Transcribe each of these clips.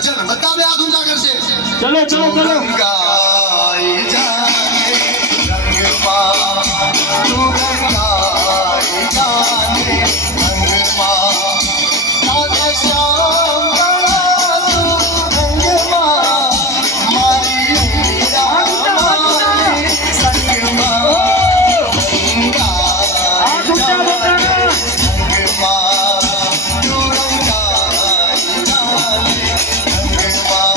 ભજન બધા બે હાથ ઊંચા કરશે. ચલો ચલો ચલો રંગાઈ જાને રંગમાં તું રંગાઈ જાને રંગમાં રાધે શ્યામ તું રંગમાં મારી મીરાની સંગમાં રંગાઈ જાને રંગમાં તું રંગાઈ જાને રંગમાં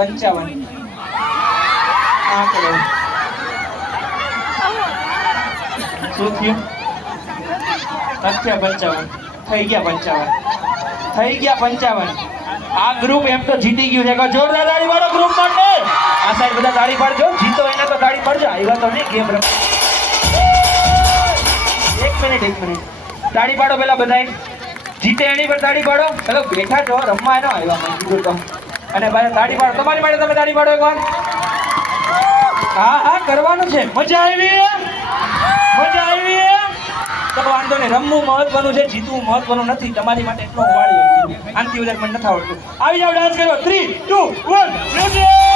55 આ કરો શું થયું અચ્છા 55 થઈ ગયા 55 આ ગ્રુપ એમ તો જીતી ગયું છે જોરદાર તાળી પાડો ગ્રુપ માટે આ સાઈડ બધા તાળી પાડજો જીતો એને તો તાળી પાડજો આવ્યા તો નહીં ગેમ રમ એક મિનિટ તાળી પાડો પેલા બધાય જીતે એની પર તાળી પાડો ચલો બેઠા છો રમવા એનો આવ્યા મેં કીધું તો અને ભાઈ તાળી પાડો તમારી માટે તમે તાળી પાડો એકવાર હા કરવાનું છે મજા આવી તો વાંધો નહીં રમવું મહત્વનું છે જીતવું મહત્વનું નથી તમારી માટે એટલો વાળી આનથી વધારે મને નથી આવડતું આવી જાવ ડાન્સ કરો 3 2 1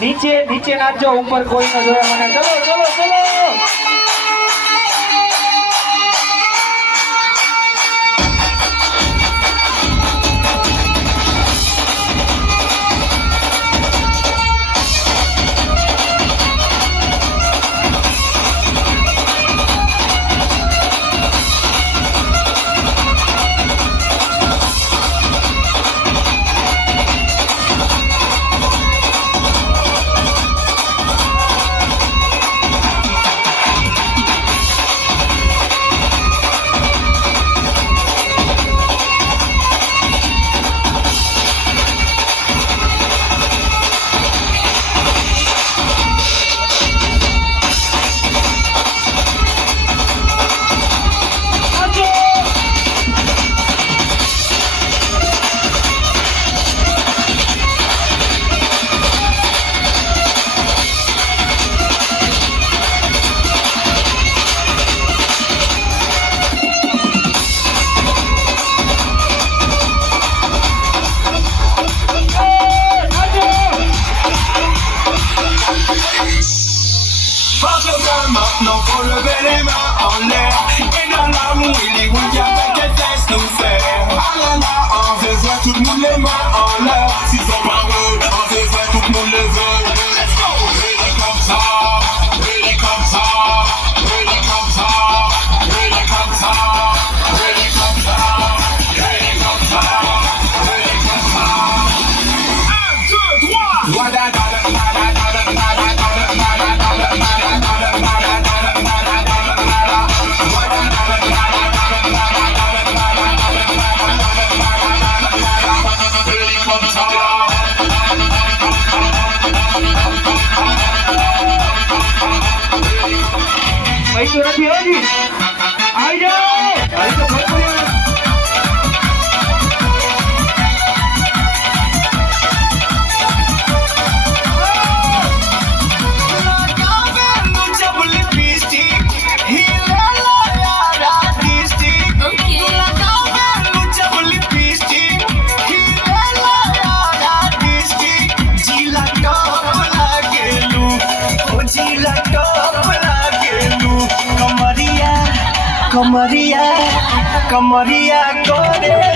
મ્યુઝિક નીચે નાચજો ઉપર કોઈ ન જોવે મને ચલો No for le venema en l'air et dans l'amour il est où y'a pas qu'elle laisse nous faire. Alala, on fait tout le monde les mains en l'air. Si c'est pas eux, on fait tout le monde les veut. Let's go, really comme ça, really comme ça, really comme ça, really comme ça, really comme ça, really comme ça, really comme ça. 1, 2, 3. પૈસો નથી હજી આવી જાઓ આવી તો ભરપૂર Kamaria, Kamaria, Kamaria,